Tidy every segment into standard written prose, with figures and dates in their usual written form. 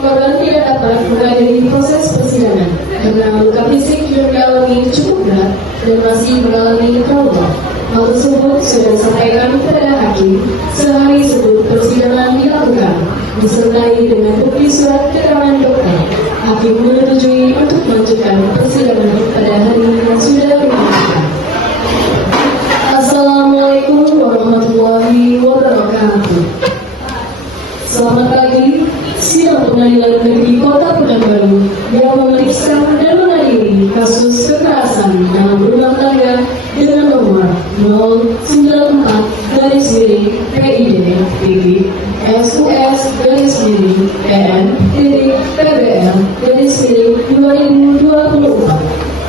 korban tidak dapat menghadiri proses persidangan karena luka fisik yang dialami cukup berat dan masih mengalami trauma. Hal tersebut sudah disampaikan kepada hakim sehari sebelum persidangan dilakukan, disertai dengan bukti surat keterangan dokter. Hakim menyetujui untuk melanjutkan persidangan pada hari yang sudah ditentukan. Assalamualaikum warahmatullahi wabarakatuh. Selamat pagi. Sidang Pengadilan Negeri Kota Pekanbaru yang memeriksa dan mengadili kasus kekerasan dalam rumah tangga dengan nomor 094-PID/PN/PBL/2024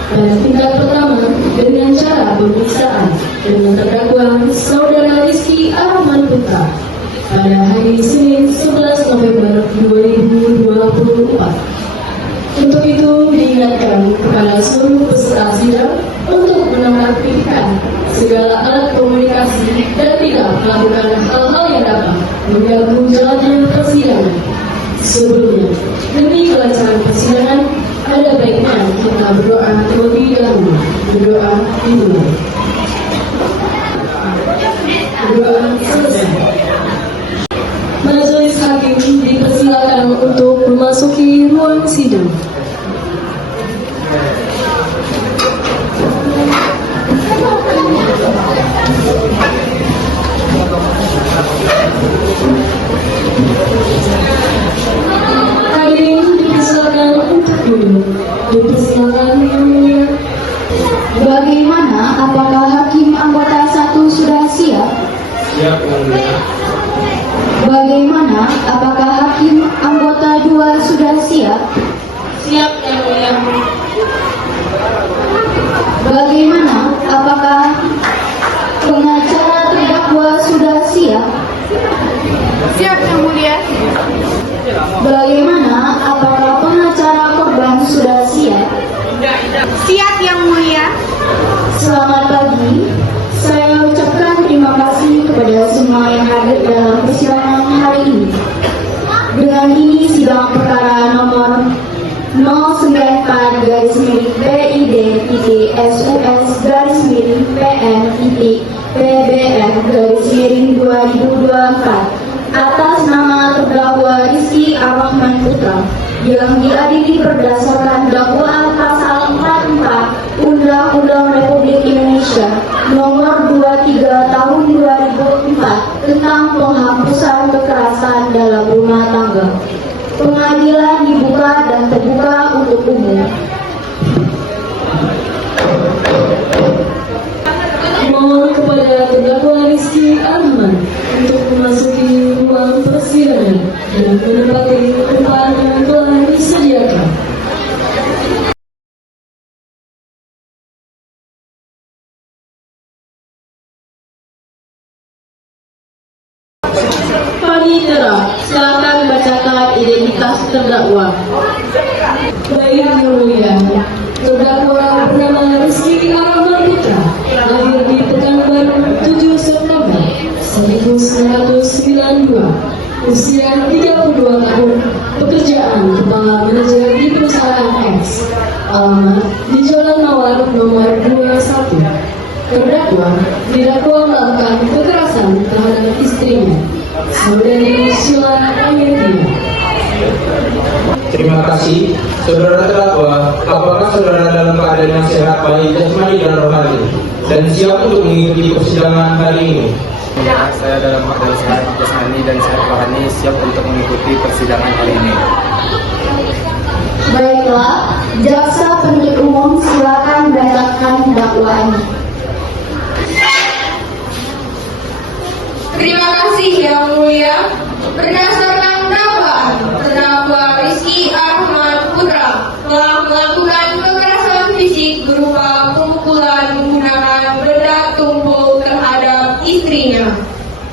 pada tingkat pertama dengan cara pemeriksaan dengan terdakwa Saudara Rizky Arman Putra pada hari Senin 11 November 2024. Untuk itu diingatkan kepada seluruh peserta sidang untuk menonaktifkan segala alat komunikasi dan tidak melakukan hal-hal yang dapat mengganggu jalannya persidangan. Sebelumnya, demi kelancaran persidangan, ada baiknya kita berdoa terlebih dahulu. Berdoa dimulai. Berdoa selesai. Majelis hakim dipersilakan untuk memasuki ruang sidang. Hadirin dipersilakan untuk duduk. Dipersilakan yang mulia. Bagaimana? Apakah hakim anggota 1 sudah siap? Siap, yang mulia. Bagaimana? Apakah hakim anggota 2 sudah siap? Siap, yang mulia. Bagaimana? Apakah pengacara terdakwa sudah siap? Siap, Yang Mulia. Bagaimana? Apakah pengacara korban sudah siap? Siap, Yang Mulia. Selamat pagi. Saya ucapkan terima kasih kepada semua yang hadir dalam persidangan hari ini. Dengan ini sidang perkara nomor 094-PID/PN/PBL/2024 atas nama terdakwa Rizky Arman Putra yang diadili berdasarkan dakwaan pasal 44 Undang-Undang Republik Indonesia Nomor 23 Tahun 2004 tentang penghapusan kekerasan dalam rumah tangga. Pengadilan dibuka dan terbuka untuk umum. Mohon kepada terdakwa Rizky Arman untuk memasuki ruang persidangan dan menempati tempat yang telah disediakan. Panitera, silakan bacakan identitas terdakwa. Baik, Yang Mulia. Terdakwa bernama Rizky Arman Putra, lahir di Pekanbaru 7 September 1992, usia 32 tahun, pekerjaan kepala manajer di perusahaan X, alamat di Jalan Mawar nomor 21. Terdakwa didakwa melakukan kekerasan terhadap istrinya, Saudari Sheila Amelia. Terima kasih. Saudara terdakwa, apakah saudara dalam keadaan yang sehat baik jasmani dan rohani dan siap untuk mengikuti persidangan hari ini? Ya, saya dalam keadaan sehat jasmani dan sehat rohani siap untuk mengikuti persidangan hari ini. Baiklah, jaksa penuntut umum silakan bacakan dakwaannya. Terima kasih, Yang Mulia. Berdasarkan dakwaan, terdakwa Rizky Arman Putra telah melakukan kekerasan fisik berupa pemukulan menggunakan benda tumpul terhadap istrinya,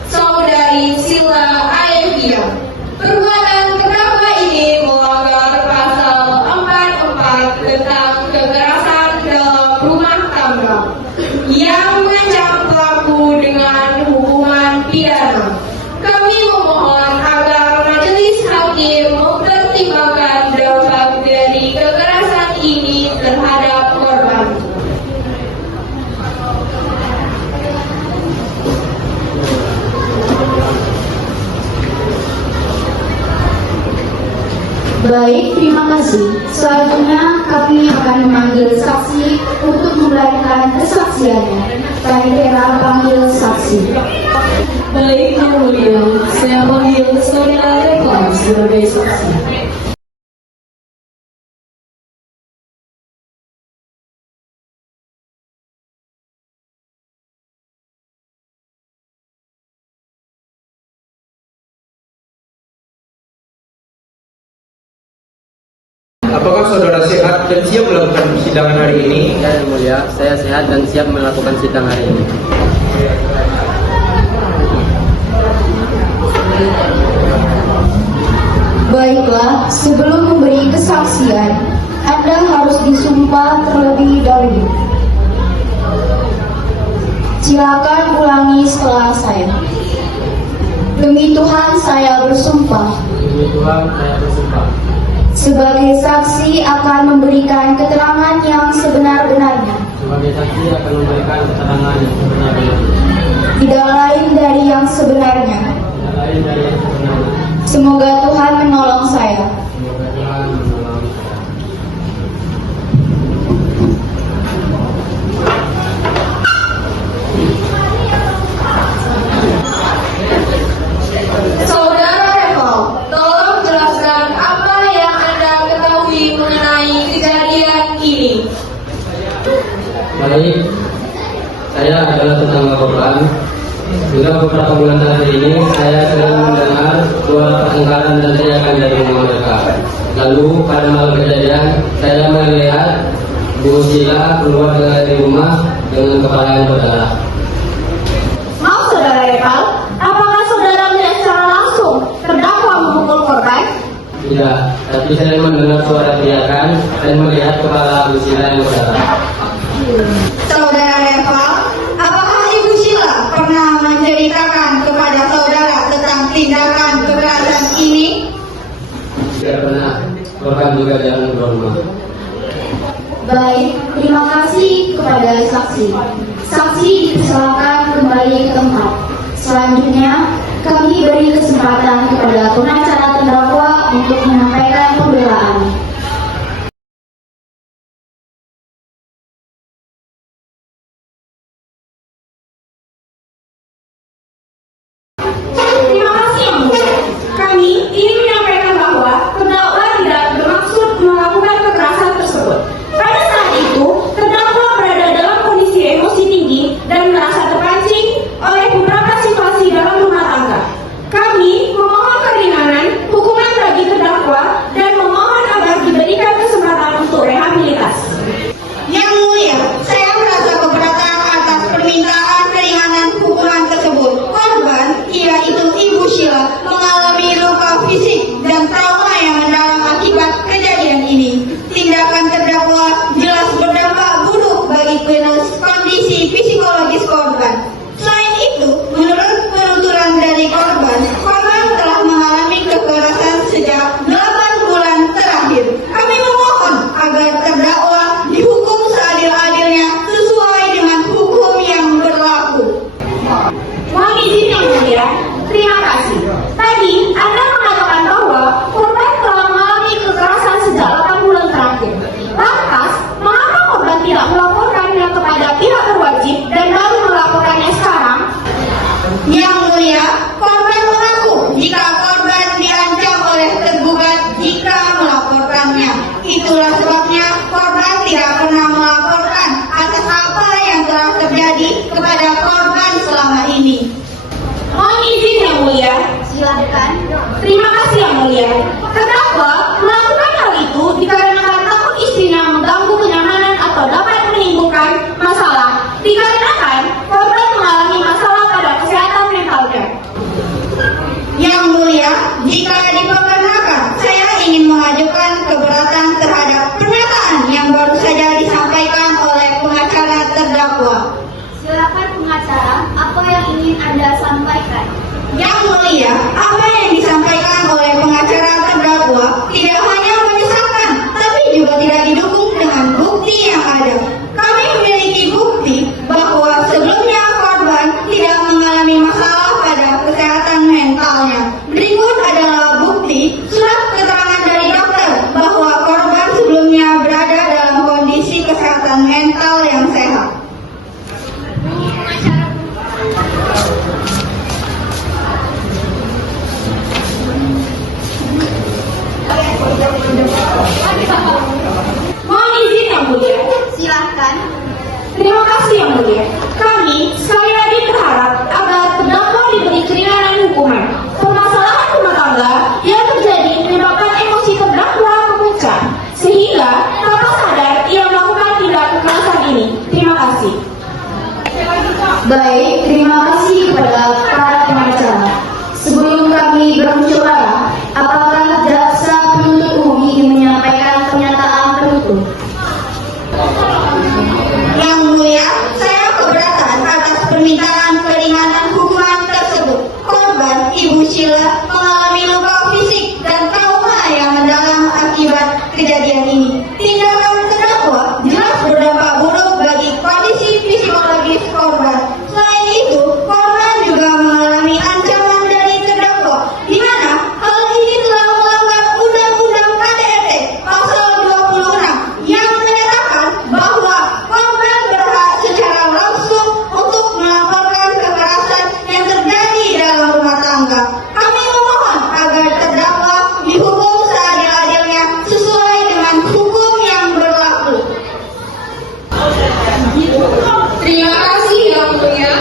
Saudari Sheila Amelia. Perbuatan terdakwa ini melanggar pasal 44 tentang kekerasan dalam rumah tangga yang mengancam pelaku dengan hukuman pidana. Kami memohon agar Baik, terima kasih. Selanjutnya kami akan memanggil saksi untuk memberikan kesaksiannya. Kami panggil saksi. Baik, Yang Mulia, saya panggil Saudara Reva sebagai saksi. Apakah saudara sehat dan siap melakukan persidangan hari ini? Ya, Yang Mulia, saya sehat dan siap melakukan sidang hari ini. Baiklah, sebelum memberi kesaksian, Anda harus disumpah terlebih dahulu. Silakan ulangi setelah saya. Demi Tuhan saya bersumpah. Demi Tuhan, saya bersumpah. Sebagai saksi akan memberikan keterangan yang sebenar-benarnya. Sebagai saksi akan memberikan keterangan yang sebenarnya. Tidak lain dari yang sebenarnya. Tidak lain dari yang sebenarnya. Semoga Tuhan menolong saya. Semoga Tuhan menolong saya. Saudara Revo, tolong jelaskan apa yang Anda ketahui mengenai kejadian ini. Baik, saya adalah tetangga korban. Sudah beberapa bulan terakhir ini, saya sering mendengar suara pertengkaran dan teriakan dari rumah mereka. Lalu pada malam kejadian, saya melihat Bu Sila keluar dari rumah dengan kepala yang berdarah. Maaf saudara Reval, apakah saudara melihat secara langsung terdakwa memukul korban? Tidak, tapi saya mendengar suara teriakan dan melihat kepala Bu Sila yang berdarah. Saudara Revo, apakah Ibu Sheila pernah menceritakan kepada saudara tentang tindakan kekerasan ini? Tidak pernah, korban juga jarang keluar rumah. Baik, terima kasih kepada saksi. Saksi dipersilakan kembali ke tempat. Selanjutnya, kami beri kesempatan kepada pengacara terdakwa untuk menyampaikan pembelaan. Terima kasih Yang Mulia. Kami ingin menyampaikan bahwa terdakwa tidak bermaksud melakukan kekerasan tersebut. Pada saat itu, terdakwa berada dalam kondisi emosi tinggi dan merasa terpancing oleh beberapa situasi dalam rumah tangga. Kami memohon keringanan hukuman bagi terdakwa dan memohon agar diberikan kesempatan untuk rehabilitasi. Yang Mulia, saya merasa keberatan atas permintaan keringanan hukuman tersebut. Korban, yaitu Ibu Sheila, mengalami luka fisik dan trauma yang mendalam akibat kejadian ini. Tindakan terdakwa jelas berdampak buruk bagi kondisi psikologis korban. Selain itu, menurut penuturan dari korban telah mengalami kekerasan sejak 8 bulan terakhir. Kami memohon agar terdakwa dihukum seadil-adilnya sesuai dengan hukum yang berlaku. Mohon izin Yang Mulia, terima kasih. Tadi Anda mengatakan bahwa korban telah mengalami kekerasan sejak 8 bulan terakhir. Lantas, mengapa korban tidak melaporkannya kepada pihak berwajib dan baru melaporkannya sekarang? Yang Mulia, korban mengaku jika korban diancam oleh tergugat jika melaporkannya. Itulah sebabnya korban tidak pernah melaporkan atas apa yang telah terjadi kepada korban selama ini. Mohon izin Yang Mulia. Silakan. Terima kasih Yang Mulia. Terdakwa melakukan hal itu dikarenakan takut istrinya mengganggu kenyamanan atau dapat menimbulkan masalah. Dikarenakan korban mengalami masalah pada kesehatan mentalnya. Yang Mulia, jika diperkenakan, saya ingin mengajukan keberatan terhadap pernyataan yang baru saja disampaikan oleh pengacara terdakwa. Silakan pengacara, apa yang ingin Anda sampaikan? Yang Mulia, apa yang disampaikan oleh pengacara terdakwa tidak hanya menyesalkan, Mohon izin yang mulia. Silahkan. Terima kasih yang mulia. Kami sekali lagi berharap agar terdakwa diberi keringanan hukuman. Permasalahan rumah tangga yang terjadi menyebabkan emosi terdakwa memuncak, sehingga tanpa sadar ia melakukan tindak kekerasan ini. Terima kasih. Baik, terima kasih kepada para pengacara. Sebelum kami bermusyawarah, apakah jaksa penuntut umum ingin menyampaikan pernyataan penutup? Yang mulia, saya keberatan atas permintaan keringanan hukuman tersebut. Korban Ibu Sheila mengalami luka fisik dan trauma yang mendalam akibat kejadian ini. Tindakan terdakwa jelas berdampak buruk bagi kondisi psikologis korban. Selain itu, korban juga mengalami ancaman dari terdakwa, di mana hal ini telah melanggar Undang-Undang KDRT pasal 26 yang menyatakan bahwa korban berhak secara langsung untuk melaporkan kekerasan yang terjadi dalam rumah tangga. Kami memohon agar terdakwa dihukum seadil-adilnya sesuai dengan hukum yang berlaku. Terima kasih yang mulia.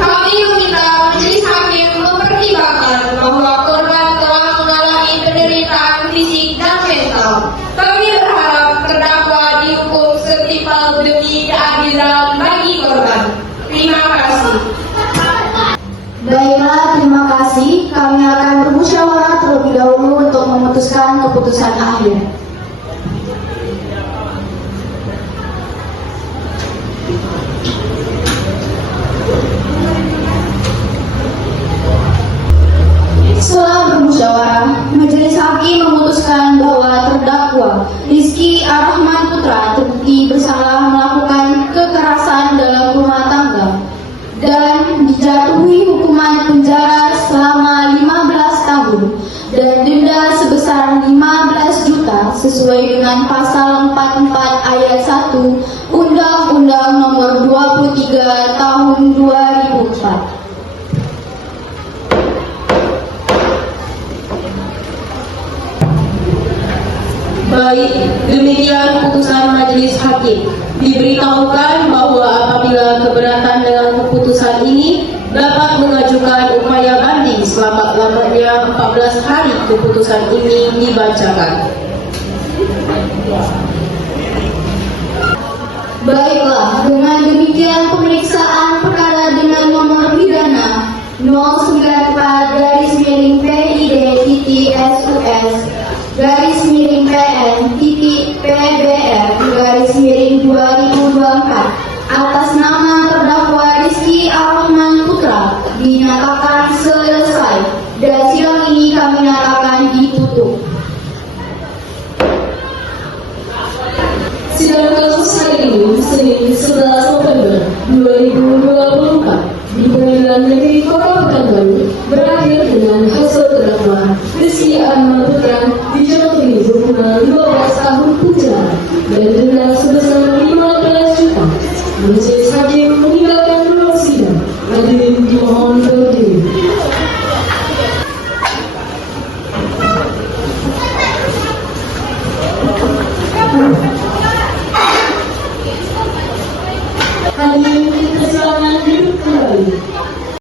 Kami meminta majelis hakim mempertimbangkan bahwa korban telah mengalami penderitaan fisik dan mental. Kami berharap terdakwa dihukum setimpal demi keadilan bagi korban. Terima kasih. Baiklah, terima kasih. Kami akan bermusyawarah terlebih dahulu untuk memutuskan keputusan akhir. Setelah bermusyawarah, majelis hakim memutuskan bahwa terdakwa Rizky Ar-Rahman Putra terbukti bersalah melakukan kekerasan dalam rumah tangga dan dijatuhi hukuman penjara selama 15 tahun dan denda sebesar 15 juta sesuai dengan pasal 44 ayat 1 Undang-Undang Nomor 23 Tahun 2004. Baik, demikian putusan majelis hakim. Diberitahukan bahwa apabila keberatan dengan keputusan ini dapat mengajukan upaya banding selama-lamanya 14 hari keputusan ini dibacakan. Baiklah, dengan demikian pemeriksaan perkara dengan nomor pidana 094-PID-PN-PBR-2024 atas nama terdakwa Rizky Ar-Rahman Putra dinyatakan selesai dan sidang ini kami nyatakan ditutup. Sidang kasus hari ini, Senin 11 November 2024 di Pengadilan Negeri Kota Pekanbaru berakhir dengan hasil terdakwa Rizky Ar-Rahman Putra dijatuhi hukuman 12 tahun penjara dan denda sebesar